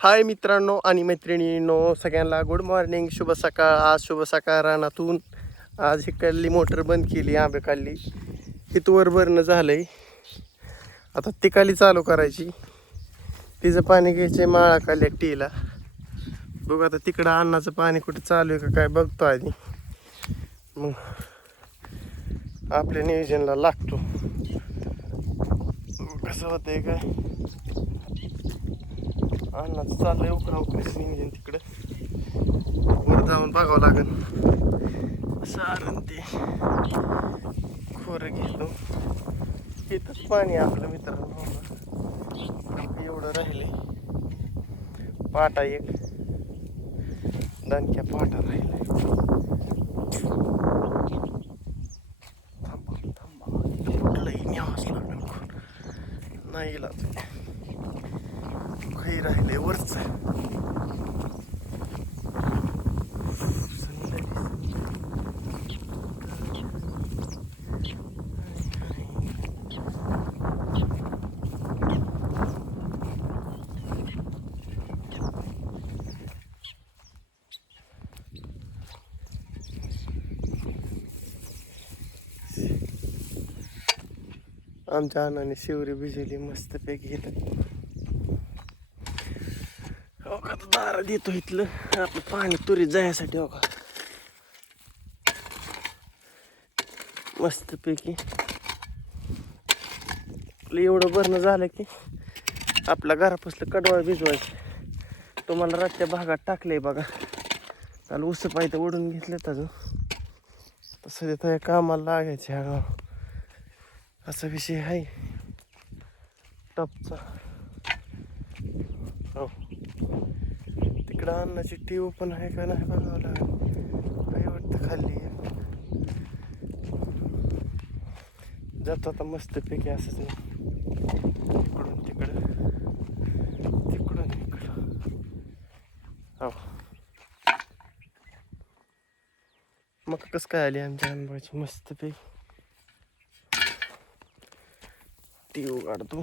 हाय मित्रांनो आणि मैत्रिणींनो सगळ्यांना गुड मॉर्निंग शुभ सकाळ. आज शुभ सकाळ रानातून. आज इकडली मोटर बंद केली आंबे काढली. हितवर भरणं आहे आता तिकाली चालू करायची. तिचं पाणी घ्यायचं माळा काढल्या टीला बघू आता तिकडं अन्नाचं पाणी कुठं चालू आहे का काय बघतो आधी. मग आपल्या नियोजनला लागतो. कसं होतंय काय. अन्नाचं चाललंय उकरा उकरीचं नियोजन तिकडं. वर जाऊन बघावं लागेल. सारण ते खोरं घेतो. इथंच पाणी आपलं मित्रांनो. एवढं राहिले पाटा एक. दणक्या पाटा राहिलाय. थांबा थांबा. कुठलंही न्यावंच लागेल नाही इलाज काही राहिले वरच आमच्या अण्णाने शिवरी भिजवली मस्तपैकी येतात बारा देतो इथलं. आपलं पाणी तुरीत जायसाठी हो का? मस्तपैकी. आपलं एवढं भरणं झालं की आपल्या घरापासलं कडवाळ भिजवायचं. तुम्हाला रातच्या भागात टाकलंय बघा. काल उस पाहिजे ओढून घेतलेत अजून. तसं तिथं कामाला लागायचे ह्या गाव असा विषय आहे. टपचा हो इकडं अन्नाची टीव पण आहे का नाही बघावं लागेल काही वाटतं खाल्ली जातो आता मस्तपैकी असंच नाही इकडून तिकडं. तिकडून इकडं. हो. मग कसं काय आली आमच्या अनुभवाची मस्तपैकी टीव काढतो.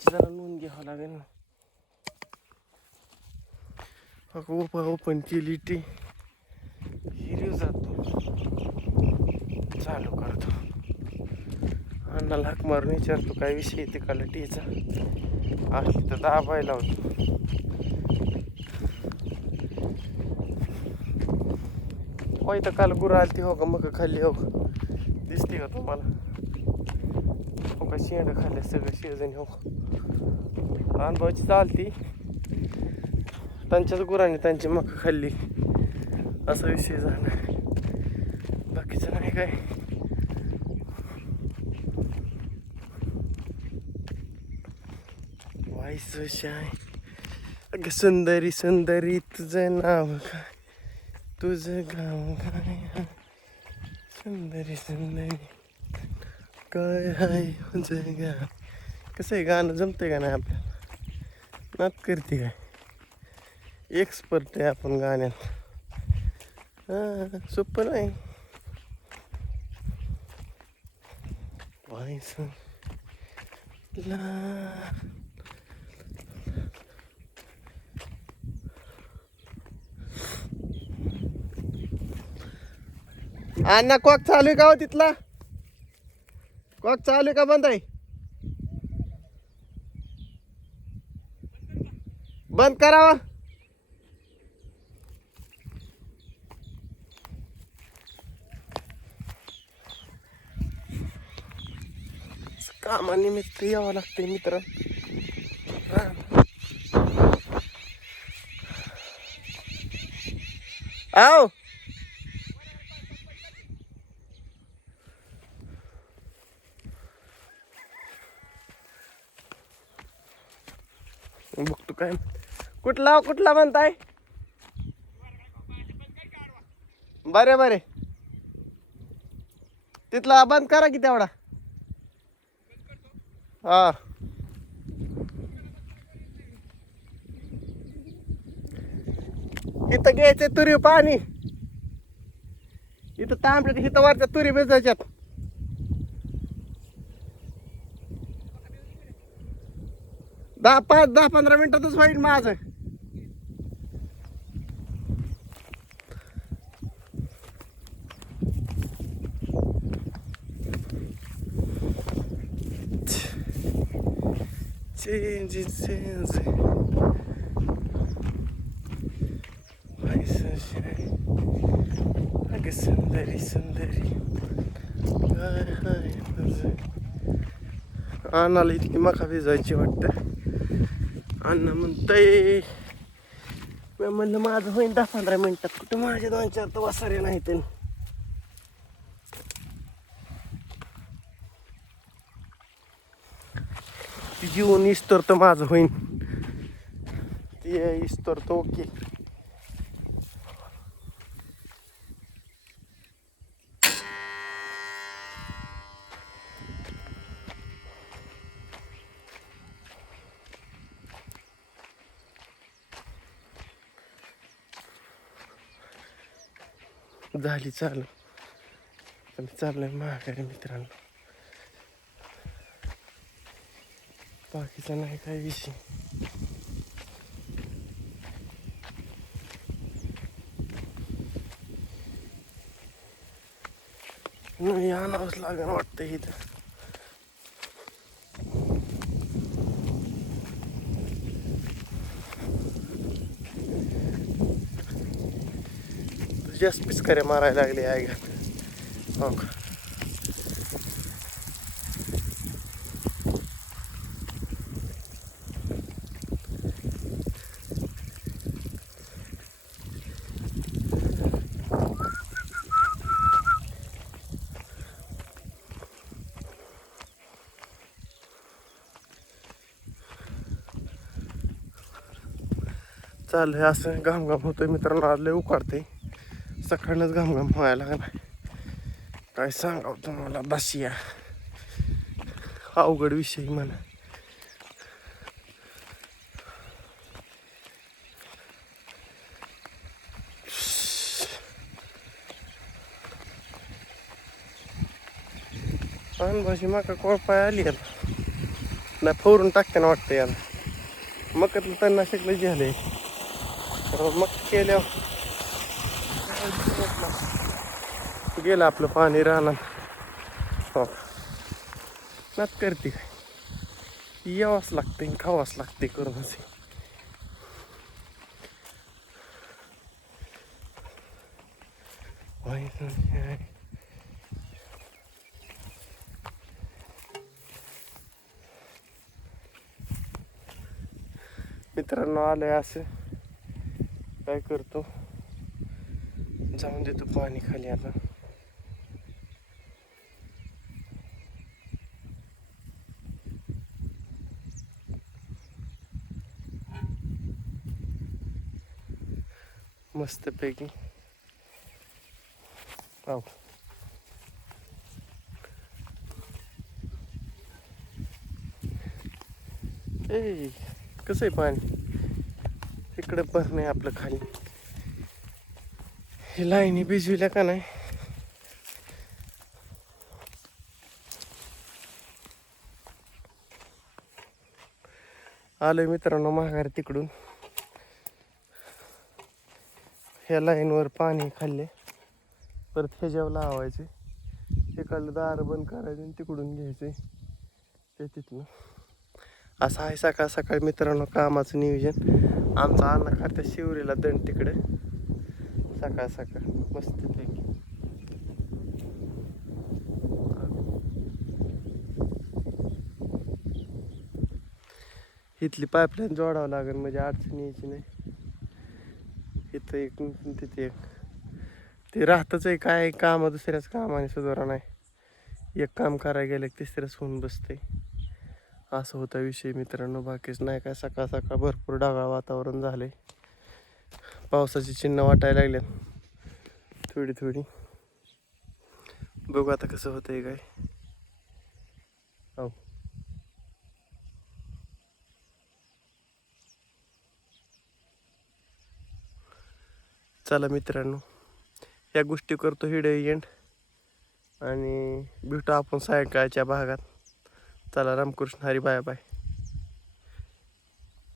टीची जरा नोंद घ्यावं लागेल ना. अगं ओपन ओपन केली टी हिरीव जातो. चालू करतो. अण्णाला लाक मारून विचारतो काय विषय येते का टीचा? असली तर दाबायला होतो. होय तर काल गुरं आलती हो का मग खाल्ली हो का दिसते का तुम्हाला? हो का शेंड खाल्ले सगळं शेजण हो का अनुभवाची चालती त्यांच्याच गुरांनी त्यांची मका खाल्ली. असा विषय झाला. बाकीचं नाही काय. व्हायचं शाय अगं सुंदरी सुंदरी तुझं नाव काय? तुझं गाव काय? सुंदरी सुंदरी. काय हाय तुझं गाव? कसं आहे गाणं जमतंय का नाही आपल्याला नात करते काय? एक्सपर्ट आहे आपण गाण्यात. हां सोपं नाही व्हायचं ला. अण्णा कॉक चालू आहे का हो तिथला? कॉक चालू आहे का बंद आहे? बंद करावा कामानिमित्त यावं लागते मित्र आओ बघतो काय कुठला कुठला म्हणताय? बरे बरे. तिथला बंद करा की तेवढा. हा. इथं घ्यायचे तुरी पाणी. इथं तांबड्यात इथं वरच्या तुरी भिजायच्यात. दहा पाच दहा पंधरा मिनिटातच होईल माझं. Change, change. Ay, sunshine. अगं सुंदरी सुंदरी हाय हाय तुझं. अन्नाला इतकी मका भिजवायची वाटतं अण्णा म्हणतंय मी म्हणलं माझं होईन दहा पंधरा मिनटात कुठं माझे दोन चार तर वसारे नाहीत ती जीवन इस्तर तर माझं होईन. ते इस्तर तर ओके. झाली चालू. चाललंय मी चाललोय मित्रांनो. बाकीचा नाही काय विषय? नाही आणावंच लागेल वाटतं इथं. जास्त पिचकाऱ्या मारायला लागले आहे का हो का? चाललंय असं घामघाम होतो होतोय मित्रांनो. आज लय उकाडते सकाळनंच घामघाम व्हायला लागला काय सांगावं तुम्हाला? बसिया अवघड विषय म्हणा. भाजी मका कोळपाय आली आता नाही फोरून टाकते ना वाटतं याला. मकातलं त्यांना शिकलं झाले मग केल्यावर. गेलं आपलं पाणी राहणार हो. नात करते काय? यावंच लागते खावाच लागते करून असे. मित्रांनो आलंय असं. काय करतो? जाऊन देतो पाणी खाली आता. मस्तपैकी. पाव ए कसं आहे पाणी? इकडे पण नाही आपलं खाली. हे लाईनी भिजविल्या का नाही? आलोय मित्रांनो माघार तिकडून. ह्या लाईनवर पाणी खाल्ले. परत ह्याच्यावर लावायचे एखादं दार बंद करायचे आणि तिकडून घ्यायचे. ते तिथलं असं आहे सकाळ सकाळ मित्रांनो कामाचं नियोजन. आमचा अन्न खात्या शिवरीला दण तिकडे. सकाळ सकाळ मस्त इथली पाईपलाईन जोडावं लागेल म्हणजे अडचण यायची नाही. इथं एक तिथे एक. ते राहतच आहे काय काम दुसऱ्याच कामाने सुधारा नाही एक काम करायला गेलं तिसऱ्याच होऊन बसते असं होता विषय मित्रांनो. बाकीच नाही काय. सकाळ सकाळ भरपूर ढगाळ वातावरण झाले पावसाची चिन्ह वाटायला लागल्यात. थोडी थोडी. बघू आता कसं होतंय काय. हो. चला मित्रांनो. या गोष्टी करतो हिडे एंड. आणि भेटू आपण सायंकाळच्या भागात. चला रामकृष्ण हरी बाय बाय.